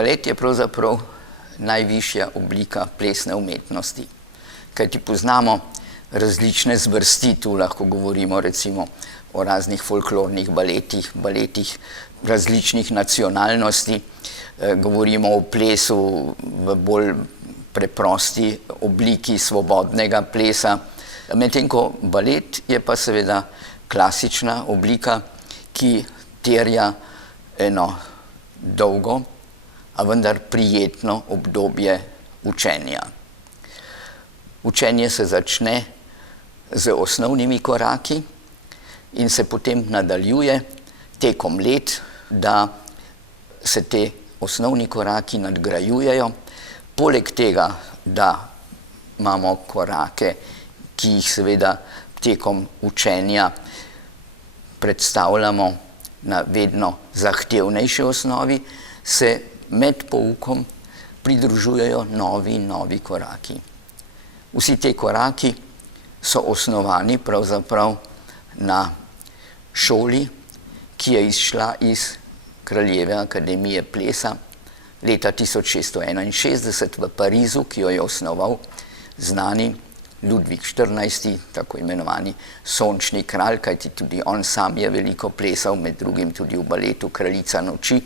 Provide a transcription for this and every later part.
Balet je pravzaprav najvišja oblika plesne umetnosti, kajti poznamo različne zvrsti, tu lahko govorimo recimo o raznih folklornih baletih, baletih različnih nacionalnosti, govorimo o plesu v bolj preprosti obliki svobodnega plesa, medtem ko balet je pa seveda klasična oblika, ki terja eno dolgo, a vendar prijetno obdobje učenja. Učenje se začne z osnovnimi koraki in se potem nadaljuje tekom let, da se te osnovni koraki nadgrajujejo. Poleg tega, da imamo korake, ki jih seveda tekom učenja predstavljamo na vedno zahtevnejši osnovi, se med poukom pridružujejo novi koraki. Vsi te koraki so osnovani pravzaprav na šoli, ki je izšla iz Kraljeve akademije plesa leta 1661 v Parizu, ki jo je osnoval znani Ludvik XIV., tako imenovani sončni kralj, kajti tudi on sam je veliko plesal, med drugim tudi v baletu Kraljica noči,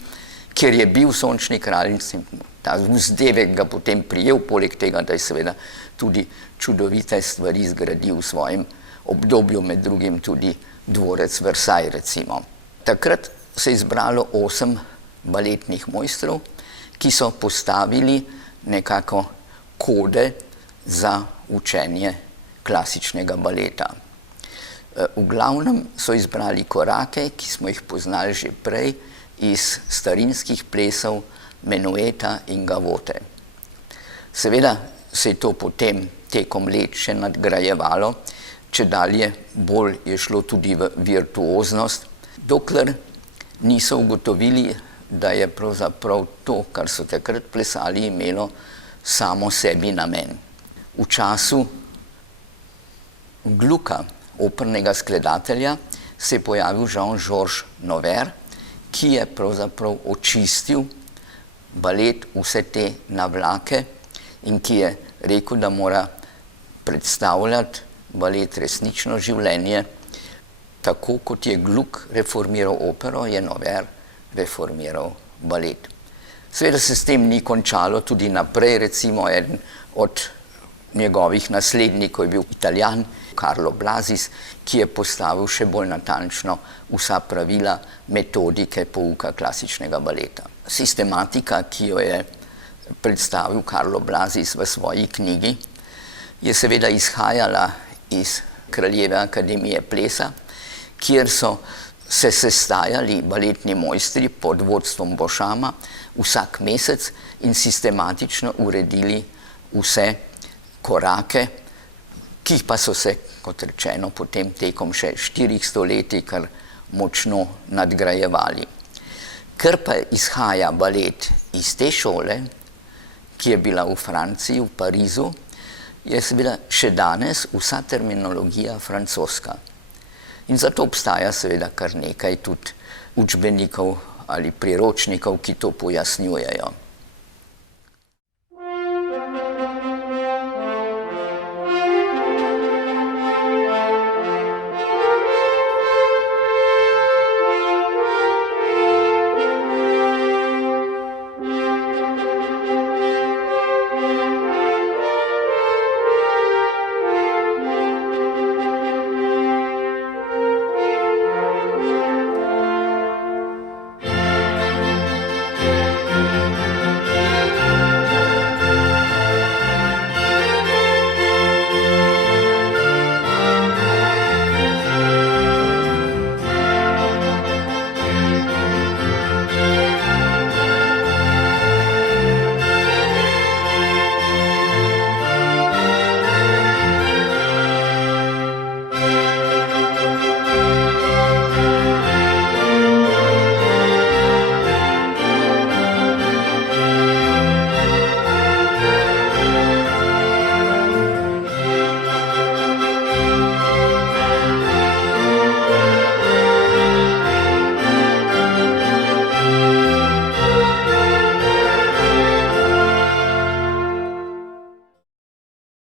kjer je bil sončni kralj in ta vzdevek ga potem prijel, poleg tega, da je seveda tudi čudovite stvari zgradil v svojem obdobju, med drugim tudi dvorec Versailles recimo. Takrat se je izbralo 8 baletnih mojstrov, ki so postavili nekako kode za učenje klasičnega baleta. V glavnem so izbrali korake, ki smo jih poznali že prej iz starinskih plesov menueta in gavote. Seveda se je to potem tekom let še nadgrajevalo, čedalje bolj je šlo tudi v virtuoznost, dokler niso ugotovili, da je pravzaprav to, kar so takrat plesali, imelo samo sebi namen. V času Glucka, opernega skladatelja, se je pojavil Jean-Georges Noverre, ki je pravzaprav očistil balet vse te navlake in ki je rekel, da mora predstavljati balet resnično življenje. Tako kot je Gluck reformiral opero, je Noverre reformiral balet. Seveda se s tem ni končalo, tudi naprej, recimo eden od njegovih naslednikov je bil Italijan Carlo Blasis, ki je postavil še bolj natančno vsa pravila metodike pouka klasičnega baleta. Sistematika, ki jo je predstavil Carlo Blasis v svoji knjigi, je seveda izhajala iz Kraljeve akademije plesa, kjer so se sestajali baletni mojstri pod vodstvom Beauchampa vsak mesec in sistematično uredili vse korake, ki pa so se, kot rečeno, potem tekom še 4 stoletij kar močno nadgrajevali. Ker pa izhaja balet iz te šole, ki je bila v Franciji, v Parizu, je seveda še danes vsa terminologija francoska. In zato obstaja seveda kar nekaj tudi učbenikov ali priročnikov, ki to pojasnjujejo.